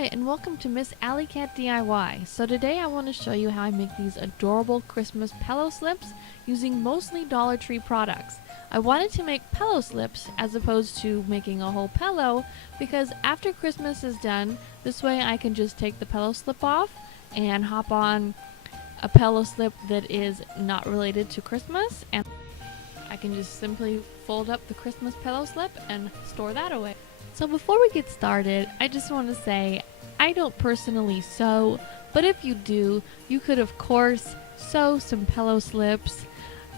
Hi and welcome to Miss Alley Cat DIY. So today I want to show you how I make these adorable Christmas pillow slips using mostly Dollar Tree products. I wanted to make pillow slips as opposed to making a whole pillow because after Christmas is done, this way I can just take the pillow slip off and hop on a pillow slip that is not related to Christmas, and I can just simply fold up the Christmas pillow slip and store that away. So before we get started, I just want to say I don't personally sew, but if you do, you could of course sew some pillow slips.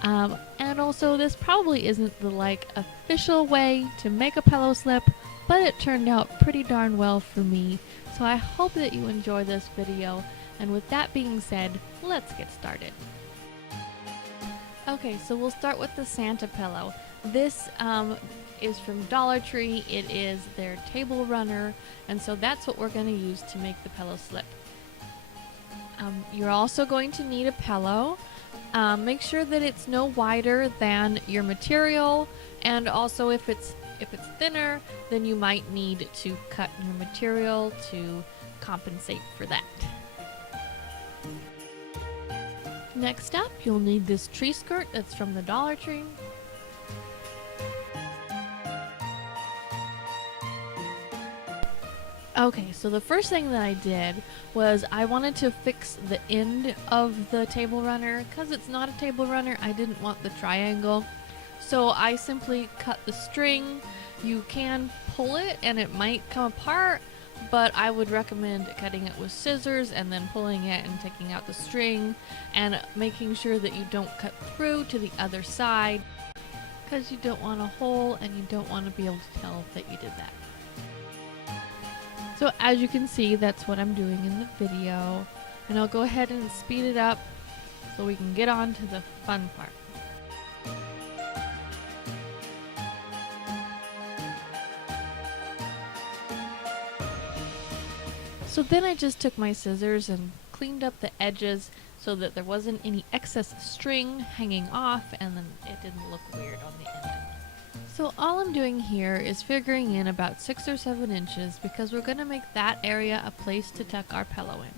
And also this probably isn't the official way to make a pillow slip, but it turned out pretty darn well for me. So I hope that you enjoy this video. And with that being said, let's get started. Okay, so we'll start with the Santa pillow. This is from Dollar Tree. It is their table runner, and so that's what we're going to use to make the pillow slip. You're also going to need a pillow. Make sure that it's no wider than your material, and also if it's thinner, then you might need to cut your material to compensate for that. Next up, you'll need this tree skirt that's from the Dollar Tree. Okay, so the first thing that I did was I wanted to fix the end of the table runner. Because it's not a table runner, I didn't want the triangle. So I simply cut the string. You can pull it and it might come apart, but I would recommend cutting it with scissors and then pulling it and taking out the string and making sure that you don't cut through to the other side, because you don't want a hole and you don't want to be able to tell that you did that. So as you can see, that's what I'm doing in the video, and I'll go ahead and speed it up so we can get on to the fun part. So then I just took my scissors and cleaned up the edges so that there wasn't any excess string hanging off, and then it didn't look weird on the end. So all I'm doing here is figuring in about 6 or 7 inches because we're going to make that area a place to tuck our pillow in.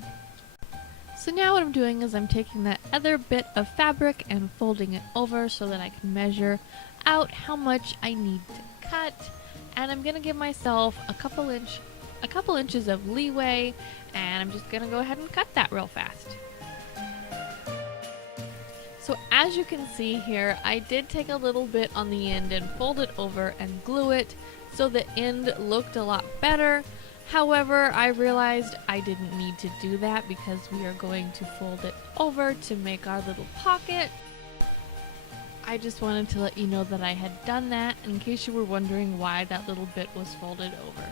So now what I'm doing is I'm taking that other bit of fabric and folding it over so that I can measure out how much I need to cut, and I'm going to give myself a couple inches of leeway, and I'm just going to go ahead and cut that real fast. So as you can see here, I did take a little bit on the end and fold it over and glue it so the end looked a lot better. However, I realized I didn't need to do that because we are going to fold it over to make our little pocket. I just wanted to let you know that I had done that in case you were wondering why that little bit was folded over.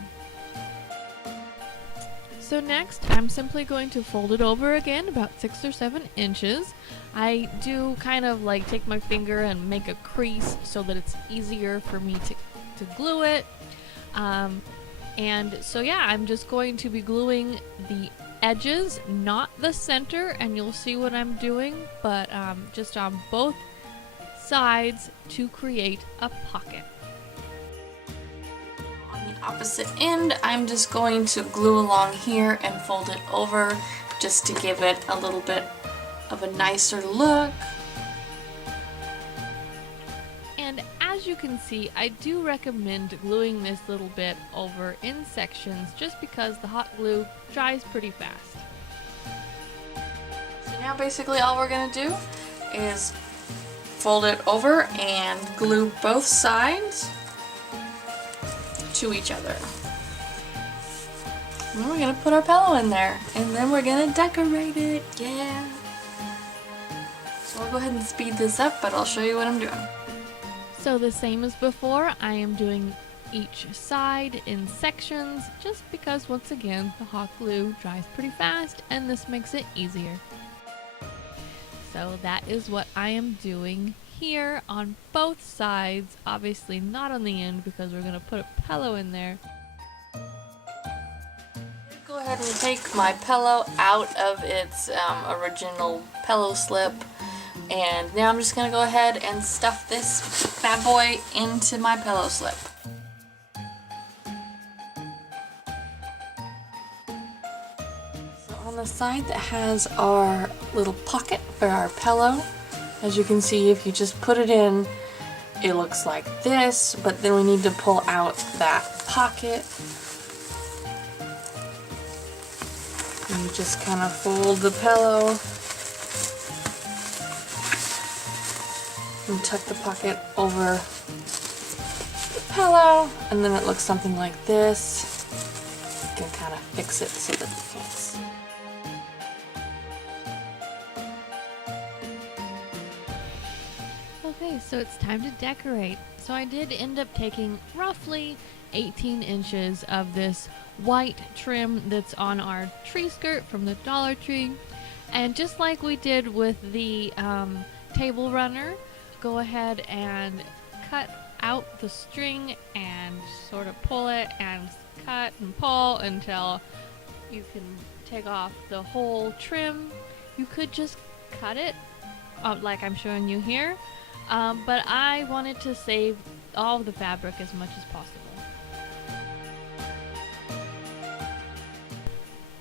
So next, I'm simply going to fold it over again about 6 or 7 inches. I do kind of take my finger and make a crease so that it's easier for me to glue it. And so yeah, I'm just going to be gluing the edges, not the center, and you'll see what I'm doing, but just on both sides to create a pocket. Opposite end, I'm just going to glue along here and fold it over just to give it a little bit of a nicer look. And as you can see, I do recommend gluing this little bit over in sections just because the hot glue dries pretty fast. So now basically all we're going to do is fold it over and glue both sides to each other. And we're gonna put our pillow in there, and then we're gonna decorate it. Yeah. So I'll go ahead and speed this up, but I'll show you what I'm doing. So the same as before, I am doing each side in sections just because once again the hot glue dries pretty fast and this makes it easier. So that is what I am doing here on both sides, obviously not on the end because we're going to put a pillow in there. Go ahead and take my pillow out of its original pillow slip, and now I'm just going to go ahead and stuff this bad boy into my pillow slip. on the side that has our little pocket for our pillow, as you can see, if you just put it in, it looks like this, but then we need to pull out that pocket. And you just kind of fold the pillow and tuck the pocket over the pillow, and then it looks something like this. You can kind of fix it so that you can't see. Okay, so it's time to decorate. So I did end up taking roughly 18 inches of this white trim that's on our tree skirt from the Dollar Tree. And just like we did with the table runner, go ahead and cut out the string and sort of pull it and cut and pull until you can take off the whole trim. You could just cut it like I'm showing you here. But I wanted to save all of the fabric as much as possible.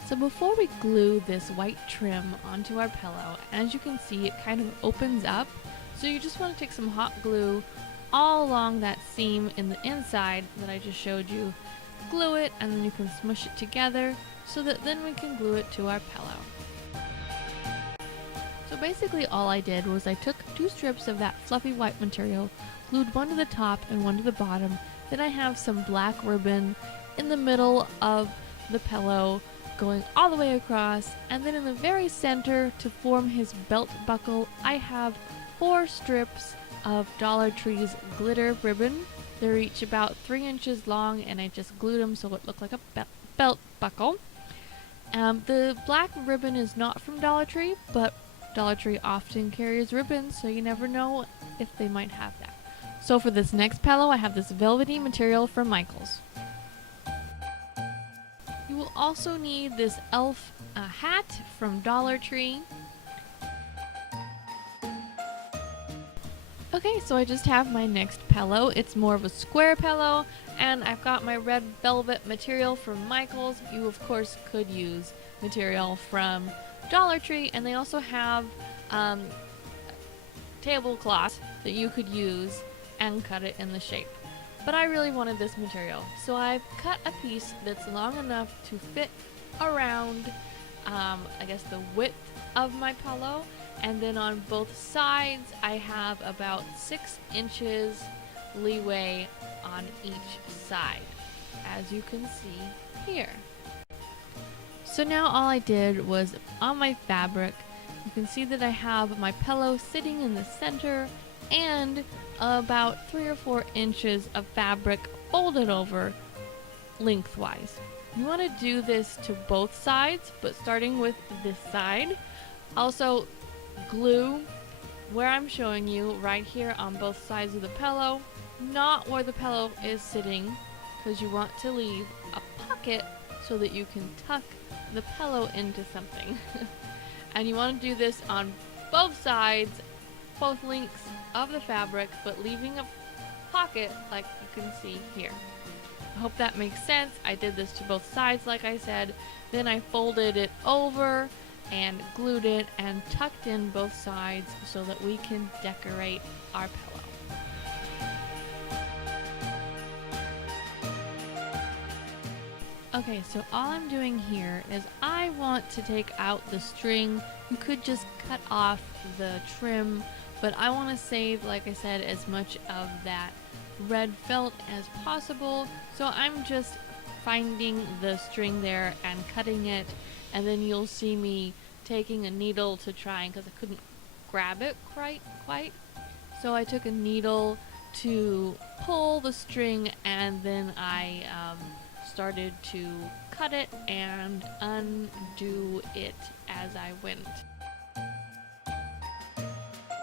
So before we glue this white trim onto our pillow, as you can see, it kind of opens up. So you just want to take some hot glue all along that seam in the inside that I just showed you. Glue it, and then you can smush it together so that then we can glue it to our pillow. So basically all I did was I took 2 strips of that fluffy white material, glued one to the top and one to the bottom. Then I have some black ribbon in the middle of the pillow going all the way across, and then in the very center to form his belt buckle I have 4 strips of Dollar Tree's glitter ribbon. They're each about 3 inches long, and I just glued them so it looked like a belt buckle. The black ribbon is not from Dollar Tree, but Dollar Tree often carries ribbons, so you never know if they might have that. So for this next pillow, I have this velvety material from Michaels. You will also need this elf hat from Dollar Tree. Okay, so I just have my next pillow. It's more of a square pillow, and I've got my red velvet material from Michaels. You of course could use material from Dollar Tree, and they also have tablecloth that you could use and cut it in the shape. But I really wanted this material, so I've cut a piece that's long enough to fit around I guess the width of my pillow, and then on both sides I have about 6 inches leeway on each side, as you can see here. So now all I did was on my fabric, you can see that I have my pillow sitting in the center and about 3 or 4 inches of fabric folded over lengthwise. You want to do this to both sides, but starting with this side. Also glue where I'm showing you right here on both sides of the pillow, not where the pillow is sitting, because you want to leave a pocket so that you can tuck the pillow into something. And you want to do this on both sides, both lengths of the fabric, but leaving a pocket like you can see here. I hope that makes sense. I did this to both sides like I said, then I folded it over and glued it and tucked in both sides so that we can decorate our pillow. Okay, so all I'm doing here is I want to take out the string. You could just cut off the trim, but I want to save, like I said, as much of that red felt as possible. So I'm just finding the string there and cutting it, and then you'll see me taking a needle to try, because I couldn't grab it quite. So I took a needle to pull the string, and then I started to cut it and undo it as I went.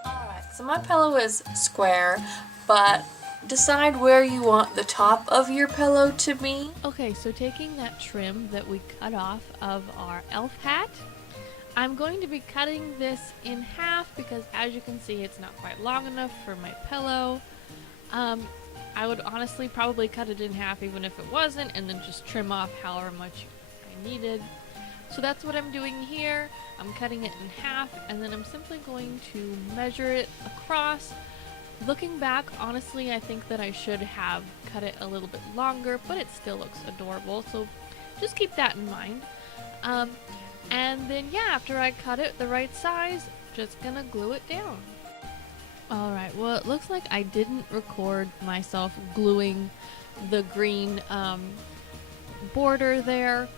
Alright, so my pillow is square, but decide where you want the top of your pillow to be. Okay, so taking that trim that we cut off of our elf hat, I'm going to be cutting this in half because, as you can see, it's not quite long enough for my pillow. I would honestly probably cut it in half even if it wasn't, and then just trim off however much I needed. So that's what I'm doing here. I'm cutting it in half, and then I'm simply going to measure it across. Looking back, honestly, I think that I should have cut it a little bit longer, but it still looks adorable, so just keep that in mind. And then yeah, after I cut it the right size, just gonna glue it down. Alright, well it looks like I didn't record myself gluing the green border there,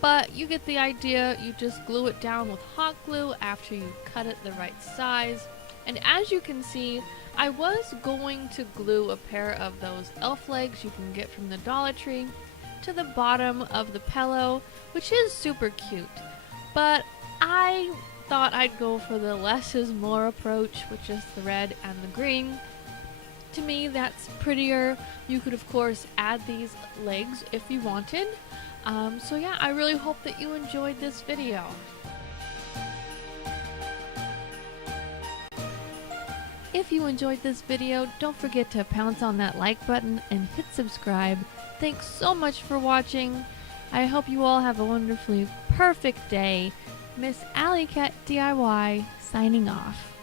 but you get the idea. You just glue it down with hot glue after you cut it the right size. And as you can see, I was going to glue a pair of those elf legs you can get from the Dollar Tree to the bottom of the pillow, which is super cute, but I thought I'd go for the less is more approach, which is the red and the green. To me, that's prettier. You could of course add these legs if you wanted. So yeah, I really hope that you enjoyed this video. If you enjoyed this video, don't forget to pounce on that like button and hit subscribe. Thanks so much for watching. I hope you all have a wonderfully perfect day. Miss Alley Cat DIY signing off.